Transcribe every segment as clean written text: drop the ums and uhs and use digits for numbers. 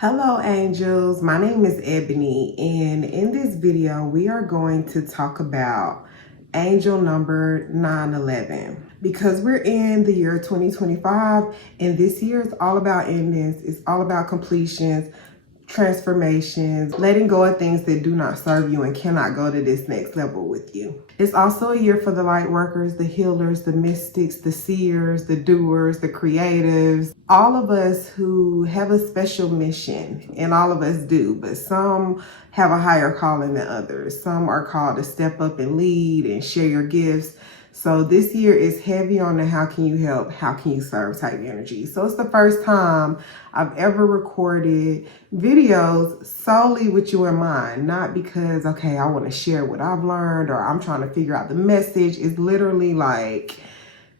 Hello angels, my name is Ebony, and in this video we are going to talk about angel number 911 because we're in the year 2025 and this year is all about endings. It's all about completions, transformations, letting go of things that do not serve you and cannot go to this next level with you. It's also a year for the light workers, the healers, the mystics, the seers, the doers, the creatives, all of us who have a special mission, and all of us do, but some have a higher calling than others. Some are called to step up and lead and share your gifts. So this year is heavy on the how can you help, how can you serve type energy. So it's the first time I've ever recorded videos solely with you in mind, not because, okay, I want to share what I've learned or I'm trying to figure out the message. It's literally like,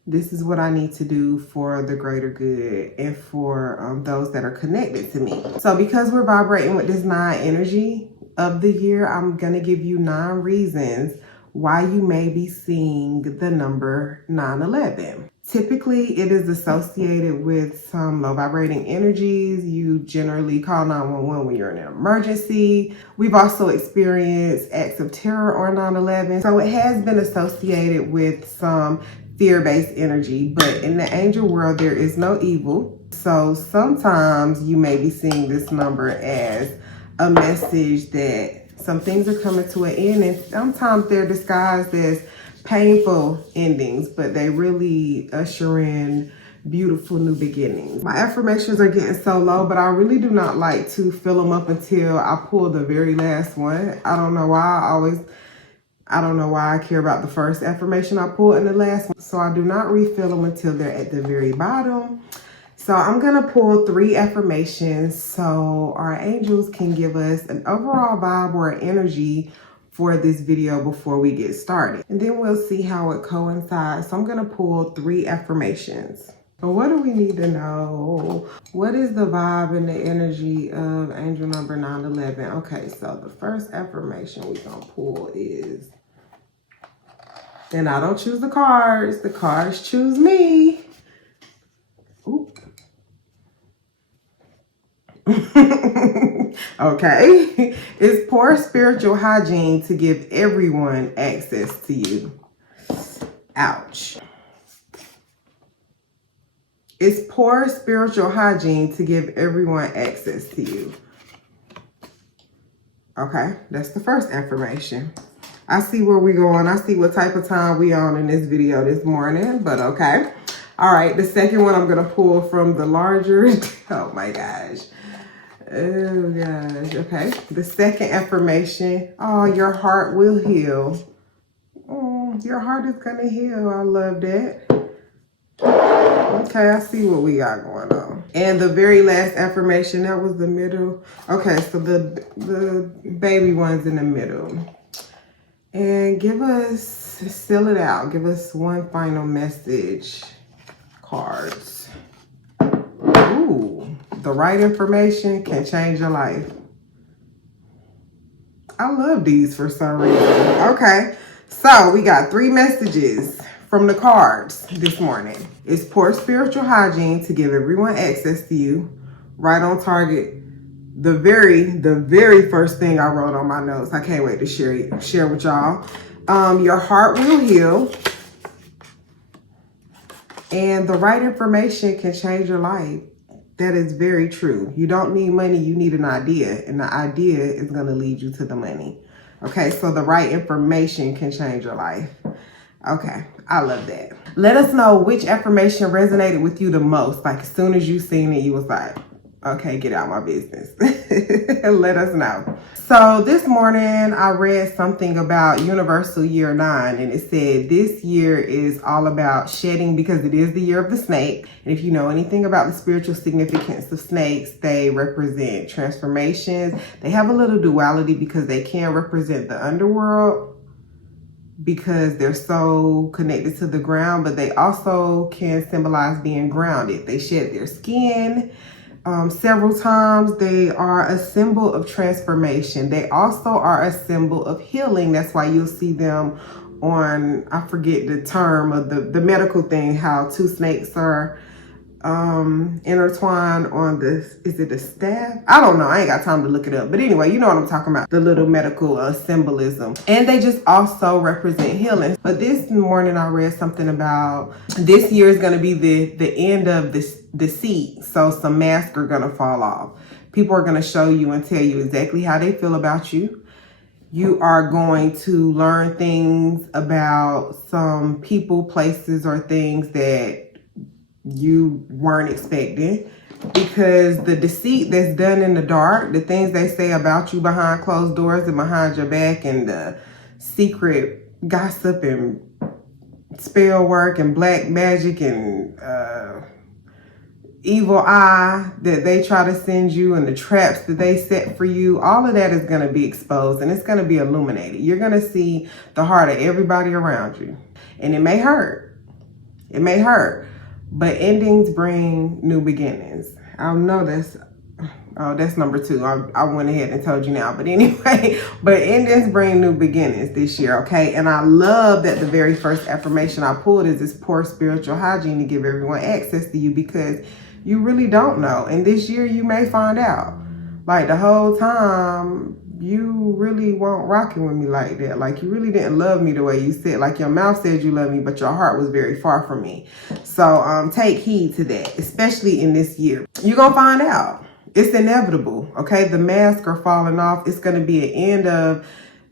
this is what I need to do for the greater good and for those that are connected to me. So because we're vibrating with this 9 energy of the year, I'm going to give you 9 reasons why you may be seeing the number 911. Typically, it is associated with some low vibrating energies. You generally call 911 when you're in an emergency. We've also experienced acts of terror on 911. So it has been associated with some fear-based energy, but in the angel world, there is no evil. So sometimes you may be seeing this number as a message that some things are coming to an end, and sometimes they're disguised as painful endings, but they really usher in beautiful new beginnings. My affirmations are getting so low, but I really do not like to fill them up until I pull the very last one. I don't know why I care about the first affirmation I pulled and the last one. So I do not refill them until they're at the very bottom. So I'm going to pull 3 affirmations so our angels can give us an overall vibe or energy for this video before we get started. And then we'll see how it coincides. So I'm going to pull 3 affirmations. So what do we need to know? What is the vibe and the energy of angel number 911? Okay, so the first affirmation we're going to pull is, and I don't choose the cards choose me. Ooh. Okay, it's poor spiritual hygiene to give everyone access to you. Ouch. It's poor spiritual hygiene to give everyone access to you. Okay, that's the first affirmation. I see where we're going. I see what type of time we on in this video this morning, but okay. All right, the second one I'm going to pull from the larger. Oh my gosh. Oh gosh. Okay. The second affirmation. Oh, your heart will heal. Oh, your heart is going to heal. I love that. Okay, I see what we got going on. And the very last affirmation, that was the middle. Okay, so the baby one's in the middle. And seal it out. Give us one final message. Cards. Ooh, the right information can change your life. I love these for some reason. Okay, so we got 3 messages from the cards this morning. It's poor spiritual hygiene to give everyone access to you. Right on target. The very first thing I wrote on my notes. I can't wait to share with y'all. Your heart will heal. And the right information can change your life. That is very true. You don't need money, you need an idea. And the idea is going to lead you to the money. Okay, so the right information can change your life. Okay, I love that. Let us know which affirmation resonated with you the most. Like as soon as you seen it, you was like, okay, get out my business. Let us know. So this morning I read something about Universal Year 9, and it said this year is all about shedding because it is the year of the snake. And if you know anything about the spiritual significance of snakes, they represent transformations. They have a little duality because they can represent the underworld because they're so connected to the ground, but they also can symbolize being grounded. They shed their skin several times. They are a symbol of transformation. They also are a symbol of healing. That's why you'll see them on, I forget the term of the medical thing, how 2 snakes are intertwined on this, is it a staff? I don't know, I ain't got time to look it up, but anyway, you know what I'm talking about, the little medical symbolism. And they just also represent healing. But this morning I read something about this year is going to be the end of this deceit, so some masks are going to fall off. People are going to show you and tell you exactly how they feel about you. You are going to learn things about some people, places, or things that you weren't expecting, because the deceit that's done in the dark, the things they say about you behind closed doors and behind your back, and the secret gossip and spell work and black magic and evil eye that they try to send you, and the traps that they set for you, all of that is going to be exposed, and it's going to be illuminated. You're going to see the heart of everybody around you, and it may hurt. It may hurt. But endings bring new beginnings. I know that's number 2. I went ahead and told you now. But anyway, but endings bring new beginnings this year, okay? And I love that the very first affirmation I pulled is this: poor spiritual hygiene to give everyone access to you, because you really don't know. And this year you may find out. Like, the whole time, you really weren't rocking with me like that. Like, you really didn't love me the way you said. Like, your mouth said you love me, but your heart was very far from me. So take heed to that, especially in this year. You're going to find out. It's inevitable, okay? The masks are falling off. It's going to be an end of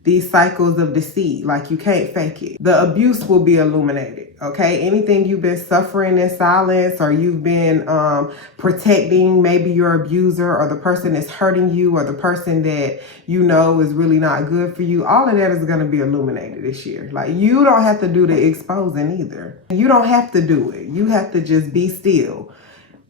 these cycles of deceit. Like, you can't fake it. The abuse will be illuminated, okay? Anything you've been suffering in silence, or you've been protecting maybe your abuser, or the person that's hurting you, or the person that you know is really not good for you, all of that is going to be illuminated this year. Like, you don't have to do the exposing either. You don't have to do it. You have to just be still.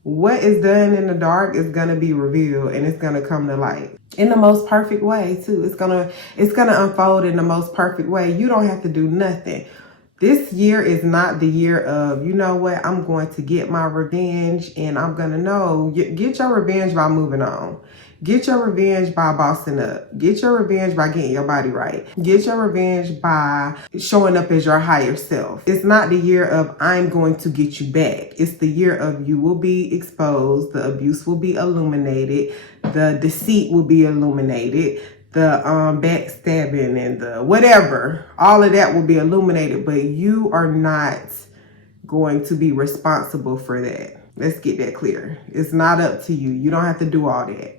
What is done in the dark is going to be revealed, and it's going to come to light in the most perfect way too. It's going to unfold in the most perfect way. You don't have to do nothing. This year is not the year of, you know what, I'm going to get my revenge, and I'm going to know. Get your revenge by moving on. Get your revenge by bossing up. Get your revenge by getting your body right. Get your revenge by showing up as your higher self. It's not the year of, I'm going to get you back. It's the year of, you will be exposed. The abuse will be illuminated. The deceit will be illuminated. The backstabbing and the whatever, all of that will be illuminated, but you are not going to be responsible for that. Let's get that clear. It's not up to you. You don't have to do all that.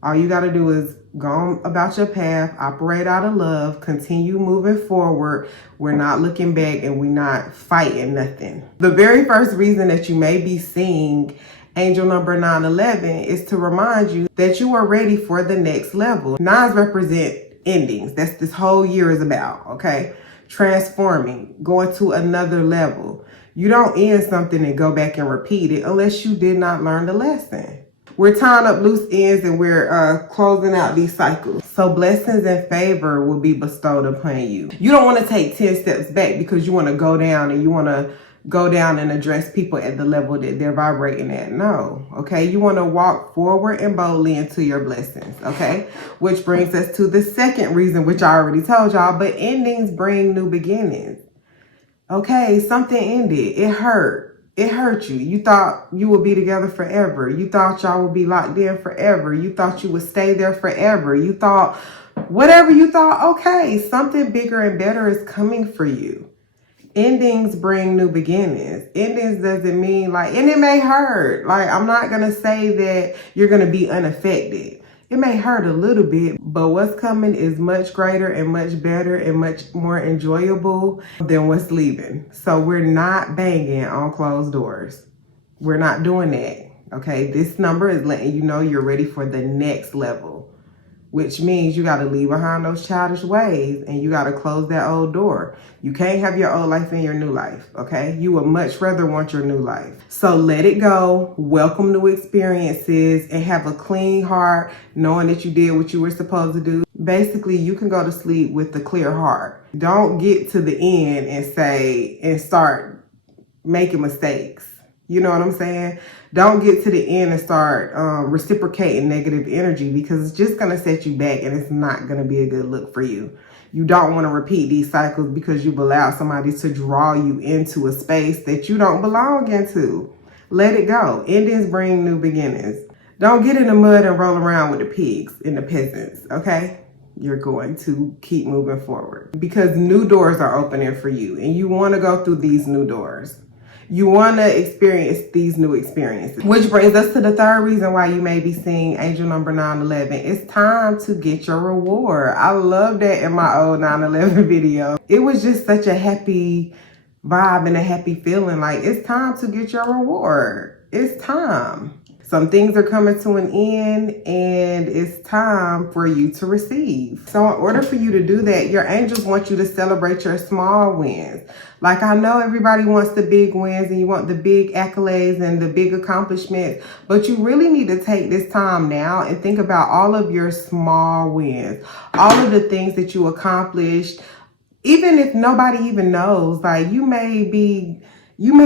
All you got to do is go on about your path, operate out of love, continue moving forward. We're not looking back, and we're not fighting nothing. The very first reason that you may be seeing angel number 911 is to remind you that you are ready for the next level. Nines represent endings. That's this whole year is about, okay? Transforming, going to another level. You don't end something and go back and repeat it unless you did not learn the lesson. We're tying up loose ends, and we're closing out these cycles. So blessings and favor will be bestowed upon you. You don't want to take 10 steps back because you want to go down, and you want to go down and address people at the level that they're vibrating at. No, okay? You want to walk forward and boldly into your blessings, okay? Which brings us to the second reason, which I already told y'all, but endings bring new beginnings. Okay, something ended. It hurt. It hurt you. You thought you would be together forever. You thought y'all would be locked in forever. You thought you would stay there forever. You thought, whatever you thought, okay, something bigger and better is coming for you. Endings bring new beginnings. Endings doesn't mean like, and it may hurt. Like, I'm not going to say that you're going to be unaffected. It may hurt a little bit, but what's coming is much greater and much better and much more enjoyable than what's leaving. So we're not banging on closed doors. We're not doing that, okay? This number is letting you know you're ready for the next level, which means you got to leave behind those childish ways, and you got to close that old door. You can't have your old life in your new life, okay? You would much rather want your new life. So let it go, welcome new experiences, and have a clean heart, knowing that you did what you were supposed to do. Basically, you can go to sleep with a clear heart. Don't get to the end and start making mistakes. You know what I'm saying? Don't get to the end and start reciprocating negative energy, because it's just going to set you back, and it's not going to be a good look for you. You don't want to repeat these cycles because you've allowed somebody to draw you into a space that you don't belong into. Let it go. Endings bring new beginnings. Don't get in the mud and roll around with the pigs and the peasants, okay? You're going to keep moving forward because new doors are opening for you and you want to go through these new doors. You want to experience these new experiences. Which brings us to the third reason why you may be seeing angel number 911. It's time to get your reward. I love that in my old 911 video. It was just such a happy vibe and a happy feeling. Like, it's time to get your reward. It's time. Some things are coming to an end and it's time for you to receive. So in order for you to do that, your angels want you to celebrate your small wins. Like, I know everybody wants the big wins and you want the big accolades and the big accomplishments, but you really need to take this time now and think about all of your small wins, all of the things that you accomplished. Even if nobody even knows, like, you may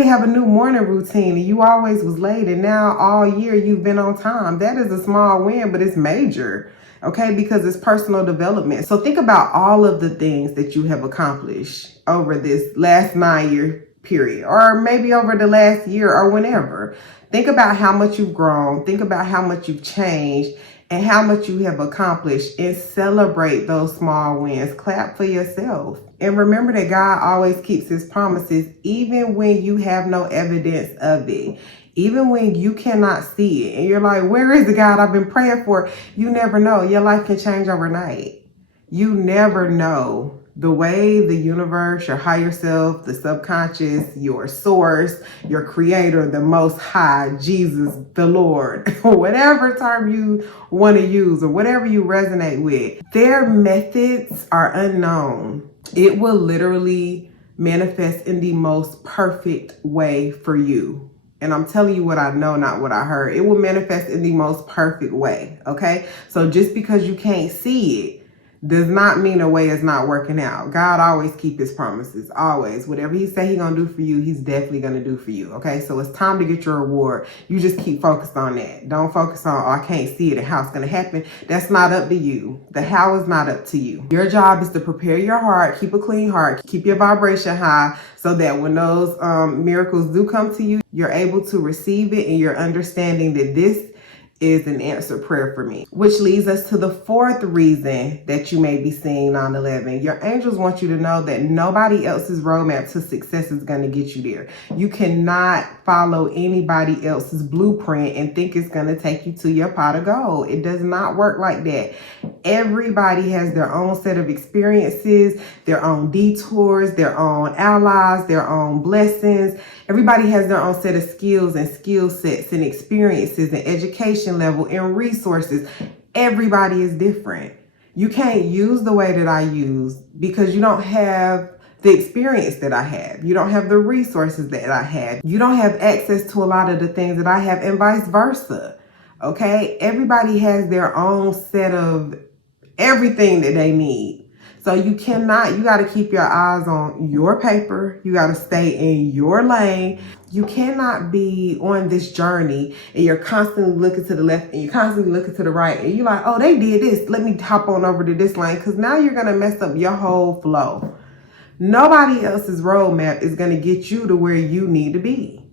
have a new morning routine and you always was late and now all year you've been on time. That is a small win, but it's major, okay? Because it's personal development. So think about all of the things that you have accomplished over this last 9-year period, or maybe over the last year or whenever. Think about how much you've grown. Think about how much you've changed and how much you have accomplished, and celebrate those small wins. Clap for yourself. And remember that God always keeps his promises, even when you have no evidence of it. Even when you cannot see it. And you're like, where is the God I've been praying for? You never know. Your life can change overnight. You never know. The way the universe, your higher self, the subconscious, your source, your creator, the most high, Jesus, the Lord, whatever term you want to use or whatever you resonate with, their methods are unknown. It will literally manifest in the most perfect way for you. And I'm telling you what I know, not what I heard. It will manifest in the most perfect way, okay? So just because you can't see it does not mean a way is not working out. God always keep his promises, always. Whatever he say he gonna do for you, he's definitely gonna do for you, okay? So it's time to get your reward. You just keep focused on that. Don't focus on, oh, I can't see it and how it's gonna happen. That's not up to you. The how is not up to you. Your job is to prepare your heart, keep a clean heart, keep your vibration high, so that when those miracles do come to you, you're able to receive it and you're understanding that this is an answered prayer for me. Which leads us to the fourth reason that you may be seeing 911. Your angels want you to know that nobody else's roadmap to success is going to get you there. You cannot follow anybody else's blueprint and think it's going to take you to your pot of gold. It does not work like that. Everybody has their own set of experiences, their own detours, their own allies, their own blessings. Everybody has their own set of skills and skill sets and experiences and education level and resources. Everybody is different. You can't use the way that I use because you don't have the experience that I have. You don't have the resources that I have. You don't have access to a lot of the things that I have, and vice versa. Okay? Everybody has their own set of everything that they need. So you got to keep your eyes on your paper. You got to stay in your lane. You cannot be on this journey and you're constantly looking to the left and you're constantly looking to the right. And you're like, oh, they did this. Let me hop on over to this lane, because now you're going to mess up your whole flow. Nobody else's roadmap is going to get you to where you need to be.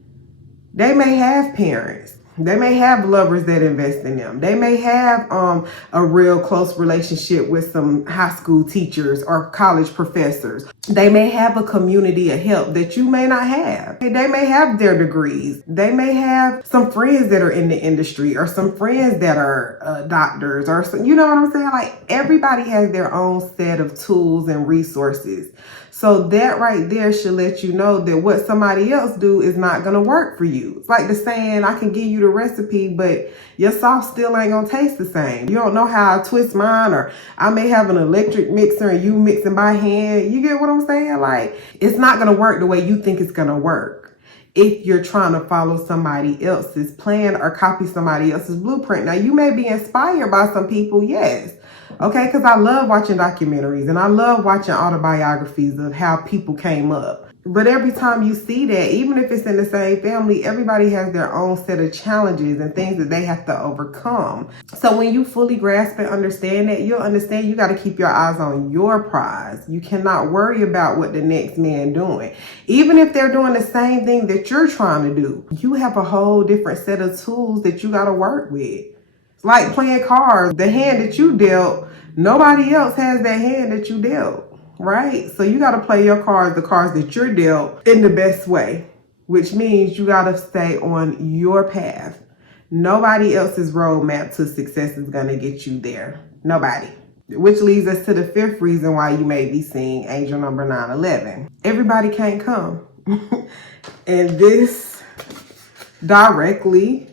They may have parents. They may have lovers that invest in them. They may have a real close relationship with some high school teachers or college professors. They may have a community of help that you may not have. They may have their degrees. They may have some friends that are in the industry or some friends that are doctors or some, you know what I'm saying? Like, everybody has their own set of tools and resources. So that right there should let you know that what somebody else do is not going to work for you. It's like the saying, I can give you the recipe, but your sauce still ain't going to taste the same. You don't know how I twist mine, or I may have an electric mixer and you mixing by hand. You get what I'm saying? Like, it's not going to work the way you think it's going to work if you're trying to follow somebody else's plan or copy somebody else's blueprint. Now, you may be inspired by some people, yes. Okay, because I love watching documentaries and I love watching autobiographies of how people came up. But every time you see that, even if it's in the same family, everybody has their own set of challenges and things that they have to overcome. So when you fully grasp and understand that, you'll understand you got to keep your eyes on your prize. You cannot worry about what the next man doing. Even if they're doing the same thing that you're trying to do, you have a whole different set of tools that you got to work with. It's like playing cards. The hand that you dealt, nobody else has that hand that you dealt. Right? So you got to play your cards, the cards that you're dealt, in the best way, which means you got to stay on your path. Nobody else's roadmap to success is going to get you there. Nobody. Which leads us to the fifth reason why you may be seeing angel number 911. Everybody can't come. And this directly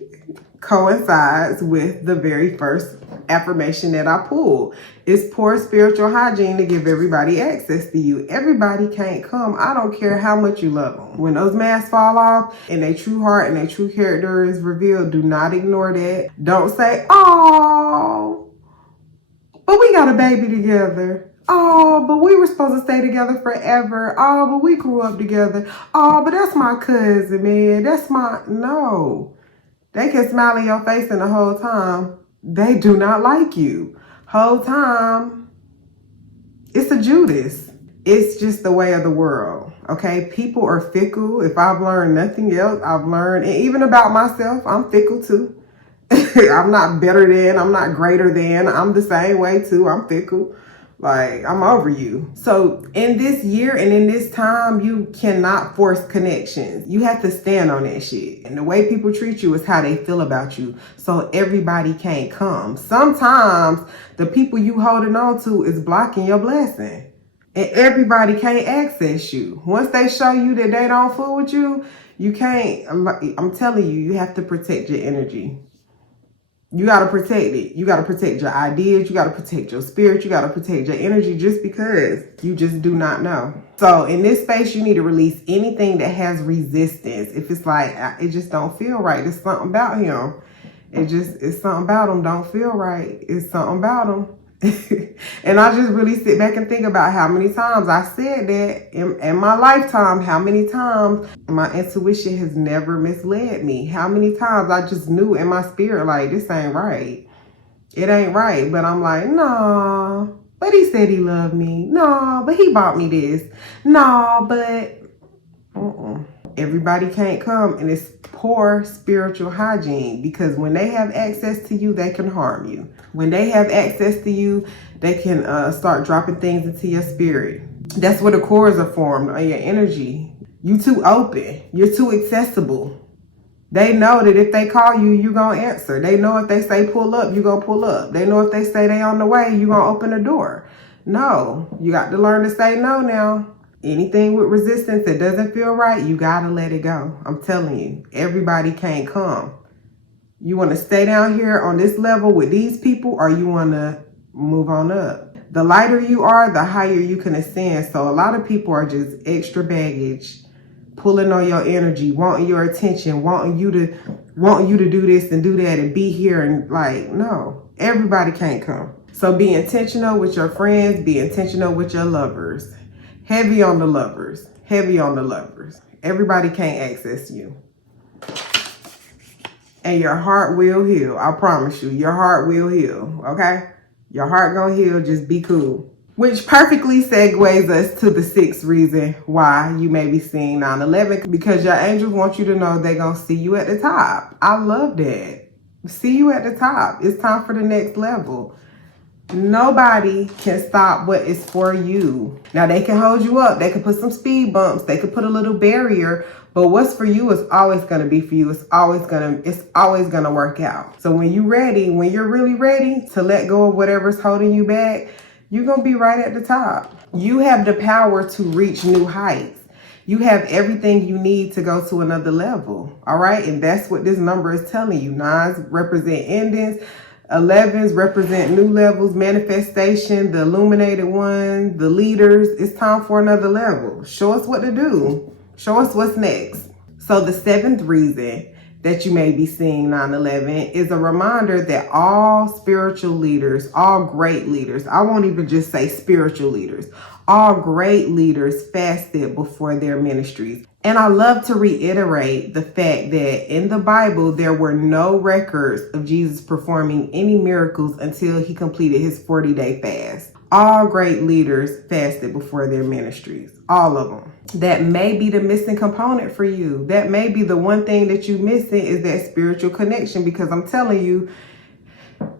coincides with the very first affirmation that I pulled. It's poor spiritual hygiene to give everybody access to you. Everybody can't come. I don't care how much you love them. When those masks fall off and their true heart and their true character is revealed, do not ignore that. Don't say, oh, but we got a baby together. Oh, but we were supposed to stay together forever. Oh, but we grew up together. Oh, but that's my cousin, man. That's my... No. They can smile in your face and the whole time they do not like you. Whole time, it's a Judas. It's just the way of the world, okay? People are fickle. If I've learned nothing else, I've learned, and even about myself, I'm fickle too. I'm not better than, I'm not greater than. I'm the same way too. I'm fickle. Like, I'm over you. So in this year and in this time, you cannot force connections. You have to stand on that shit. And the way people treat you is how they feel about you. So everybody can't come. Sometimes the people you holding on to is blocking your blessing. And everybody can't access you. Once they show you that they don't fool with you, you can't. I'm telling you, you have to protect your energy. You got to protect it. You got to protect your ideas. You got to protect your spirit. You got to protect your energy just because you just do not know. So in this space, you need to release anything that has resistance. If it's like, it just don't feel right. There's something about him. It's something about him don't feel right. It's something about him. And I just really sit back and think about how many times I said that in my lifetime, how many times my intuition has never misled me. How many times I just knew in my spirit, like, this ain't right. It ain't right. But I'm like, nah, but he said he loved me. No, but he bought me this. No, but everybody can't come, and it's poor spiritual hygiene, because when they have access to you, they can harm you. When they have access to you, they can start dropping things into your spirit. That's where the cores are formed on your energy. You too open. You're too accessible. They know that if they call you, you're going to answer. They know if they say pull up, you're going to pull up. They know if they say they on the way, you're going to open the door. No, you got to learn to say no now. Anything with resistance that doesn't feel right, you got to let it go. I'm telling you, everybody can't come. You want to stay down here on this level with these people, or you want to move on up. The lighter you are, the higher you can ascend. So a lot of people are just extra baggage, pulling on your energy, wanting your attention, wanting you to do this and do that and be here, and like, no, everybody can't come. So be intentional with your friends, be intentional with your lovers. Heavy on the lovers, heavy on the lovers. Everybody can't access you. And your heart will heal. I promise you, your heart will heal, okay? Your heart gonna heal, just be cool. Which perfectly segues us to the sixth reason why you may be seeing 911, because your angels want you to know they're gonna see you at the top. I love that. See you at the top. It's time for the next level. Nobody can stop what is for you. Now, they can hold you up. They can put some speed bumps. They could put a little barrier. But what's for you is always going to be for you. It's always going to work out. So when you're ready, when you're really ready to let go of whatever's holding you back, you're going to be right at the top. You have the power to reach new heights. You have everything you need to go to another level. All right. And that's what this number is telling you. 9s represent endings. 11s represent new levels, manifestation, the illuminated one, the leaders. It's time for another level. Show us what to do. Show us what's next. So the seventh reason that you may be seeing 9/11 is a reminder that all spiritual leaders, all great leaders, I won't even just say spiritual leaders, all great leaders fasted before their ministries. And I love to reiterate the fact that in the Bible, there were no records of Jesus performing any miracles until he completed his 40-day fast. All great leaders fasted before their ministries, all of them. That may be the missing component for you. That may be the one thing that you're missing is that spiritual connection, because I'm telling you,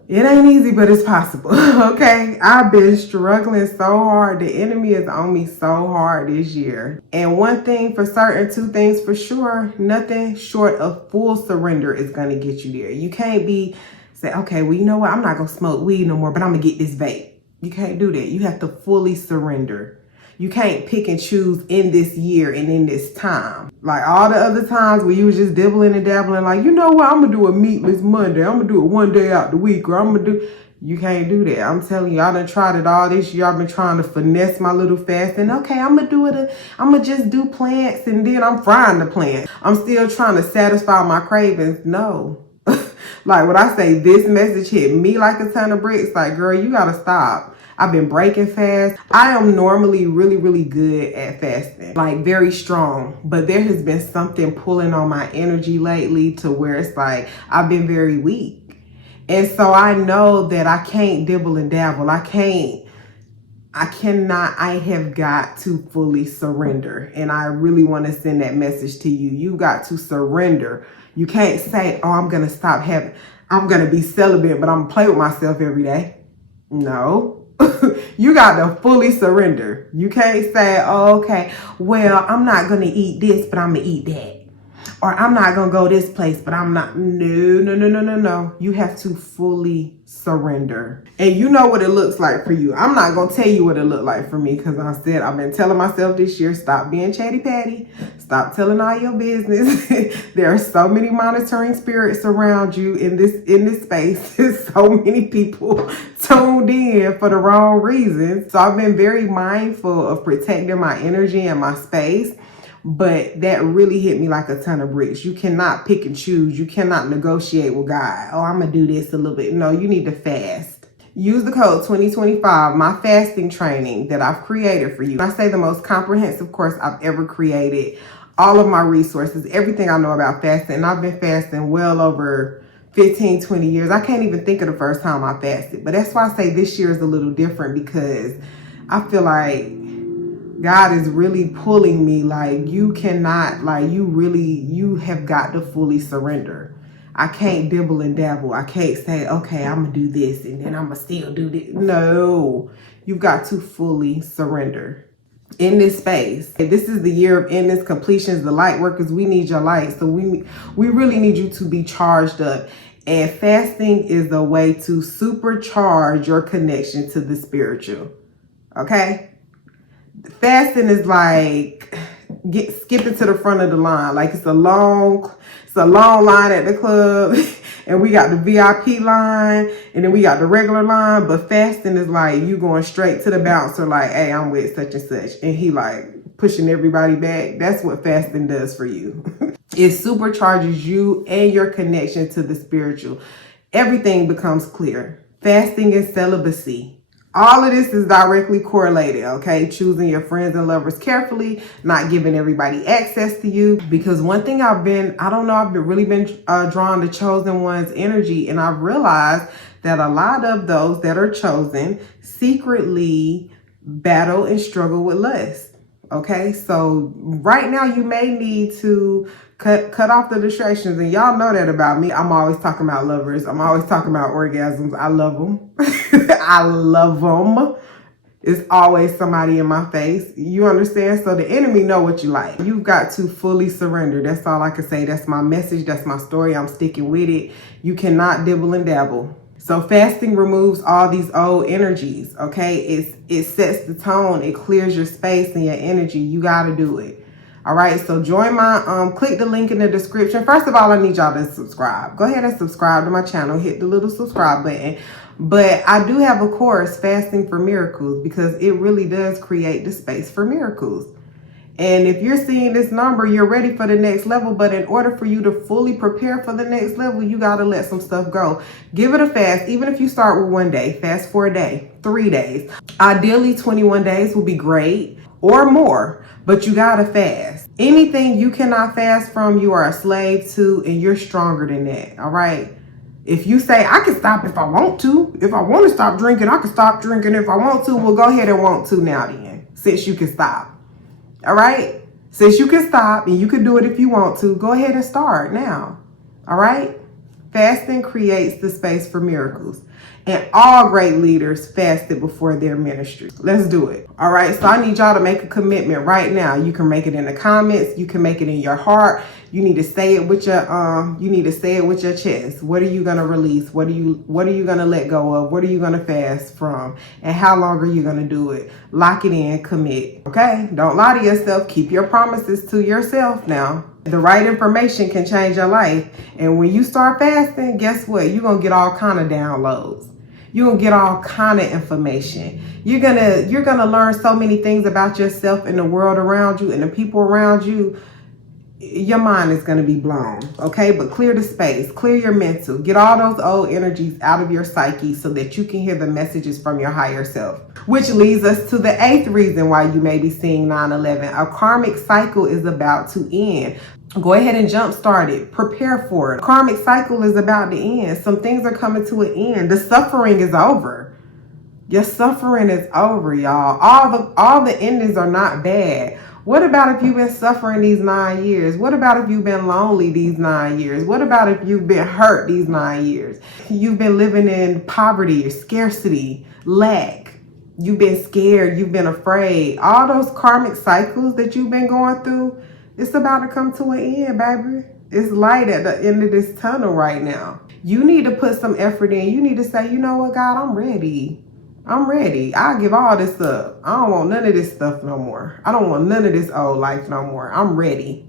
it ain't easy, but it's possible. Okay. I've been struggling so hard. The enemy is on me so hard this year. And one thing for certain, two things for sure, nothing short of full surrender is going to get you there. You can't say, okay, well, you know what? I'm not going to smoke weed no more, but I'm going to get this vape. You can't do that. You have to fully surrender. You can't pick and choose in this year and in this time. Like all the other times where you was just dibbling and dabbling, like, you know what, I'm going to do a meatless Monday. I'm going to do it one day out the week, or I'm going to do... You can't do that. I'm telling you, I done tried it all this year. I've been trying to finesse my little fast. And okay, I'm going to do it. I'm going to just do plants and then I'm frying the plant. I'm still trying to satisfy my cravings. No. Like when I say this message hit me like a ton of bricks, like, girl, you got to stop. I've been breaking fast. I am normally really, really good at fasting, like very strong. But there has been something pulling on my energy lately to where it's like I've been very weak. And so I know that I can't dibble and dabble. I have got to fully surrender. And I really want to send that message to you. You got to surrender. You can't say, oh, I'm going to be celibate, but I'm going to play with myself every day. No. You got to fully surrender. You can't say, oh, okay, well, I'm not going to eat this, but I'm going to eat that. Or I'm not going to go this place, but I'm not. No. You have to fully surrender. And you know what it looks like for you. I'm not going to tell you what it looked like for me, because I've been telling myself this year, stop being chatty patty. Stop telling all your business. There are so many monitoring spirits around you in this space. There's so many people tuned in for the wrong reasons. So I've been very mindful of protecting my energy and my space. But that really hit me like a ton of bricks. You cannot pick and choose. You cannot negotiate with God. Oh, I'm going to do this a little bit. No, you need to fast. Use the code 2025, my fasting training that I've created for you. I say the most comprehensive course I've ever created. All of my resources, everything I know about fasting. And I've been fasting well over 15, 20 years. I can't even think of the first time I fasted. But that's why I say this year is a little different, because I feel like God is really pulling me, like, you cannot, like, you have got to fully surrender. I can't dibble and dabble. I can't say, okay, I'm going to do this and then I'm going to still do this. No, you've got to fully surrender in this space. This is the year of endless completions. The light workers, we need your light. So we really need you to be charged up. And fasting is the way to supercharge your connection to the spiritual. Okay? Fasting is like skipping to the front of the line. Like it's a long line at the club, and we got the VIP line, and then we got the regular line. But fasting is like you going straight to the bouncer, like, hey, I'm with such and such, and he like pushing everybody back. That's what fasting does for you. It supercharges you and your connection to the spiritual. Everything becomes clear. Fasting and celibacy. All of this is directly correlated, okay? Choosing your friends and lovers carefully, not giving everybody access to you. Because one thing I've been drawn to chosen one's energy. And I've realized that a lot of those that are chosen secretly battle and struggle with lust. Okay, so right now you may need to cut off the distractions. And y'all know that about me. I'm always talking about lovers. I'm always talking about orgasms. I love them. I love them. It's always somebody in my face. You understand? So the enemy know what you like. You've got to fully surrender. That's all I can say. That's my message. That's my story. I'm sticking with it. You cannot dibble and dabble. So fasting removes all these old energies, okay? It sets the tone. It clears your space and your energy. You got to do it. All right, so join my, click the link in the description. First of all, I need y'all to subscribe. Go ahead and subscribe to my channel. Hit the little subscribe button. But I do have a course, Fasting for Miracles, because it really does create the space for miracles. And if you're seeing this number, you're ready for the next level. But in order for you to fully prepare for the next level, you got to let some stuff go. Give it a fast. Even if you start with 1 day, fast for a day, 3 days. Ideally, 21 days will be great or more, but you got to fast. Anything you cannot fast from, you are a slave to, and you're stronger than that. All right. If you say, I can stop if I want to. If I want to stop drinking, I can stop drinking if I want to. Well, go ahead and want to now then, since you can stop. All right? Since you can stop and you can do it if you want to, go ahead and start now. All right? Fasting creates the space for miracles. And all great leaders fasted before their ministry. Let's do it. All right. So I need y'all to make a commitment right now. You can make it in the comments. You can make it in your heart. You need to say it with your chest. What are you gonna release? What are you gonna let go of? What are you gonna fast from? And how long are you gonna do it? Lock it in, commit. Okay? Don't lie to yourself. Keep your promises to yourself now. The right information can change your life. And when you start fasting, guess what? You're gonna get all kind of downloads. You're gonna get all kind of information. You're gonna learn so many things about yourself and the world around you and the people around you. Your mind is going to be blown, okay? But clear the space, clear your mental, get all those old energies out of your psyche so that you can hear the messages from your higher self. Which leads us to the 8th reason why you may be seeing 9/11. A karmic cycle is about to end. Go ahead and jumpstart it. Prepare for it. Karmic cycle is about to end. Some things are coming to an end. The suffering is over. Your suffering is over, y'all. All the endings are not bad. What about if you've been suffering these 9 years? What about if you've been lonely these 9 years? What about if you've been hurt these 9 years? You've been living in poverty, scarcity, lack. You've been scared. You've been afraid. All those karmic cycles that you've been going through, it's about to come to an end, baby. It's light at the end of this tunnel right now. You need to put some effort in. You need to say, you know what, God, I'm ready. I'm ready. I'll give all this up. I don't want none of this stuff no more. I don't want none of this old life no more. I'm ready.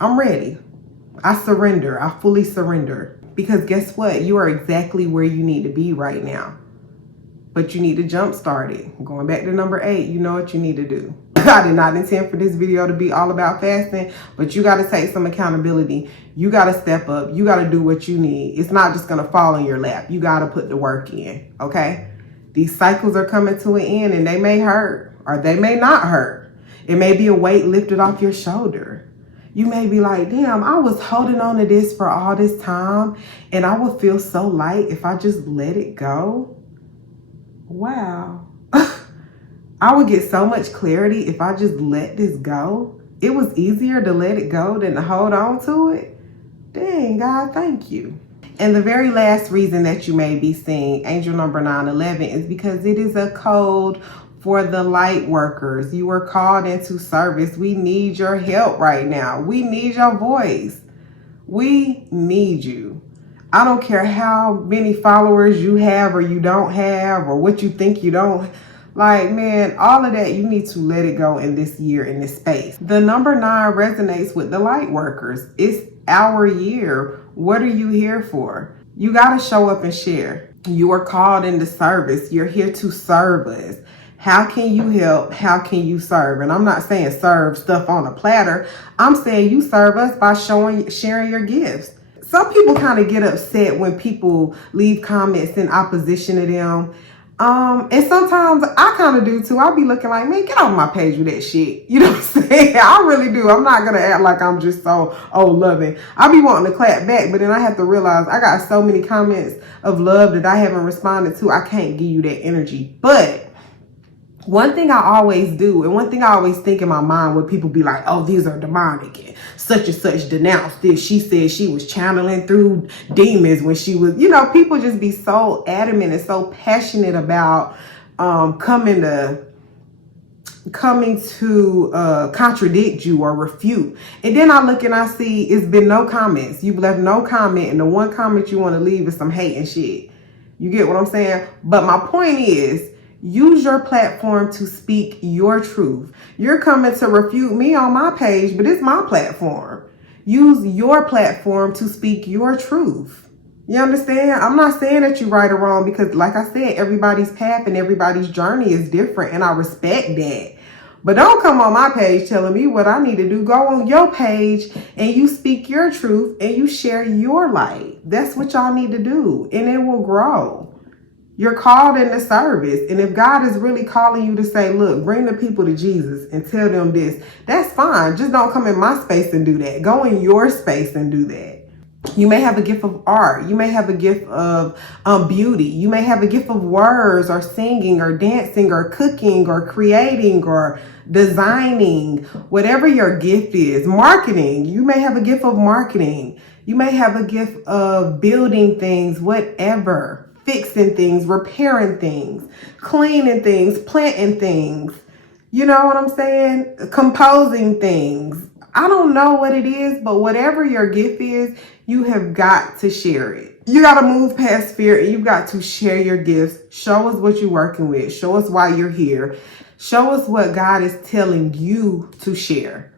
I'm ready. I surrender. I fully surrender. Because guess what? You are exactly where you need to be right now. But you need to jumpstart it. Going back to number 8, you know what you need to do. I did not intend for this video to be all about fasting, but you got to take some accountability. You got to step up. You got to do what you need. It's not just going to fall in your lap. You got to put the work in, okay? These cycles are coming to an end, and they may hurt or they may not hurt. It may be a weight lifted off your shoulder. You may be like, damn, I was holding on to this for all this time, and I would feel so light if I just let it go. Wow. I would get so much clarity if I just let this go. It was easier to let it go than to hold on to it. Dang, God, thank you. And the very last reason that you may be seeing angel number 9/11 is because it is a code for the light workers. You were called into service. We need your help right now. We need your voice. We need you. I don't care how many followers you have or you don't have or what you think you don't. Like, man, all of that, you need to let it go in this year, in this space. The number 9 resonates with the light workers. It's our year. What are you here for? You got to show up and share. You are called into service. You're here to serve us. How can you help? How can you serve? And I'm not saying serve stuff on a platter. I'm saying you serve us by sharing your gifts. Some people kind of get upset when people leave comments in opposition to them. And sometimes I kind of do too. I'll be looking like, man, get off my page with that shit. You know what I'm saying? I really do. I'm not going to act like I'm just so, loving. I'll be wanting to clap back, but then I have to realize I got so many comments of love that I haven't responded to. I can't give you that energy. But one thing I always do, and one thing I always think in my mind when people be like, oh, these are demonic and such denounced this. She said she was channeling through demons when she was, people just be so adamant and so passionate about coming to contradict you or refute. And then I look and I see it's been no comments. You've left no comment, and the one comment you want to leave is some hate and shit. You get what I'm saying? But my point is, use your platform to speak your truth. You're coming to refute me on my page, but it's my platform. Use your platform to speak your truth. You understand? I'm not saying that you're right or wrong because, like I said, everybody's path and everybody's journey is different, and I respect that. But don't come on my page telling me what I need to do. Go on your page and you speak your truth and you share your light. That's what y'all need to do, and it will grow. You're called into service. And if God is really calling you to say, look, bring the people to Jesus and tell them this, that's fine. Just don't come in my space and do that. Go in your space and do that. You may have a gift of art. You may have a gift of beauty. You may have a gift of words or singing or dancing or cooking or creating or designing, whatever your gift is. Marketing. You may have a gift of marketing. You may have a gift of building things, whatever. Fixing things, repairing things, cleaning things, planting things. You know what I'm saying? Composing things. I don't know what it is, but whatever your gift is, you have got to share it. You got to move past fear and you've got to share your gifts. Show us what you're working with. Show us why you're here. Show us what God is telling you to share.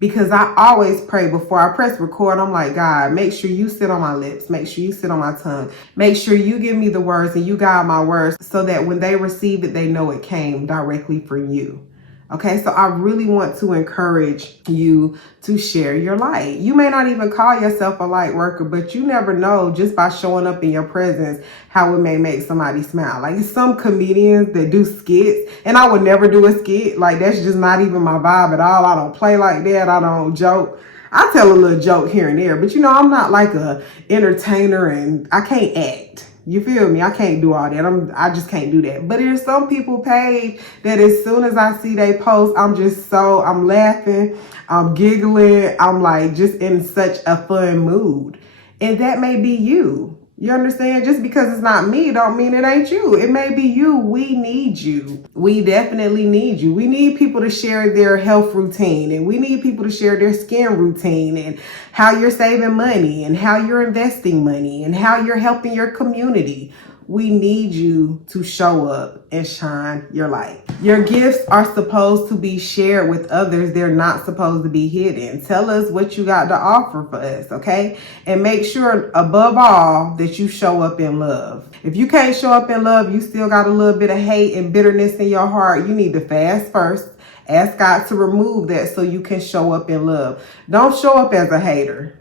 Because I always pray before I press record. I'm like, God, make sure you sit on my lips. Make sure you sit on my tongue. Make sure you give me the words and you guide my words so that when they receive it, they know it came directly from you. Okay, so I really want to encourage you to share your light. You may not even call yourself a light worker, but you never know just by showing up in your presence how it may make somebody smile. Like some comedians that do skits, and I would never do a skit. Like that's just not even my vibe at all. I don't play like that. I don't joke. I tell a little joke here and there, but you know, I'm not like a entertainer and I can't act. You feel me? I can't do all that. I just can't do that. But there's some people page that as soon as I see they post, I'm laughing, I'm giggling. I'm like just in such a fun mood. And that may be you. You understand? Just because it's not me don't mean it ain't you. It may be you. We need you. We definitely need you. We need people to share their health routine, and we need people to share their skin routine and how you're saving money and how you're investing money and how you're helping your community. We need you to show up and shine your light. Your gifts are supposed to be shared with others. They're not supposed to be hidden. Tell us what you got to offer for us, okay? And make sure, above all, that you show up in love. If you can't show up in love, you still got a little bit of hate and bitterness in your heart, you need to fast first. Ask God to remove that so you can show up in love. Don't show up as a hater,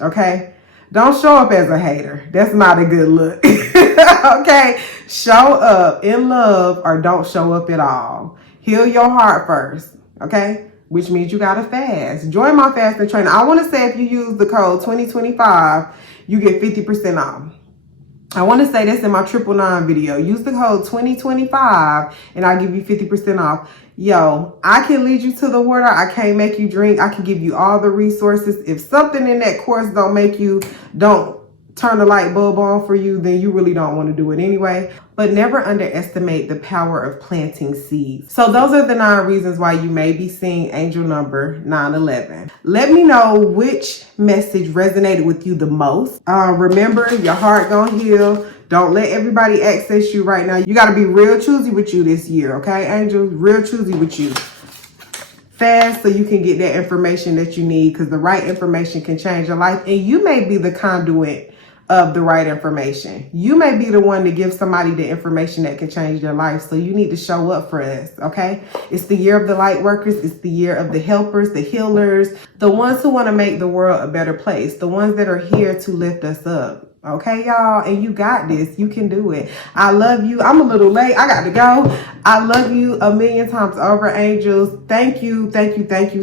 okay? Don't show up as a hater. That's not a good look. Okay? Show up in love or don't show up at all. Heal your heart first. Okay? Which means you gotta fast. Join my fasting training. I want to say if you use the code 2025, you get 50% off. I want to say this in my 999 video. Use the code 2025 and I'll give you 50% off. Yo, I can lead you to the water. I can't make you drink. I can give you all the resources. If something in that course don't turn the light bulb on for you, then you really don't want to do it anyway. But never underestimate the power of planting seeds. So those are the 9 reasons why you may be seeing angel number 911. Let me know which message resonated with you the most. Remember, your heart gonna heal. Don't let everybody access you right now. You got to be real choosy with you this year, okay, angels? Real choosy with you. Fast so you can get that information that you need, because the right information can change your life. And you may be the conduit of the right information. You may be the one to give somebody the information that can change their life. So you need to show up for us, okay? It's the year of the light workers. It's the year of the helpers, the healers, the ones who want to make the world a better place, the ones that are here to lift us up. Okay, y'all, and you got this. You can do it. I love you. I'm a little late. I got to go. I love you a million times over, angels. Thank you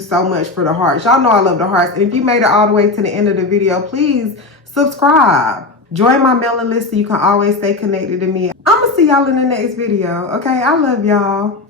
so much for the hearts. Y'all know I love the hearts. And if you made it all the way to the end of the video, please subscribe. Join my mailing list so you can always stay connected to me. I'm going to see y'all in the next video. Okay, I love y'all.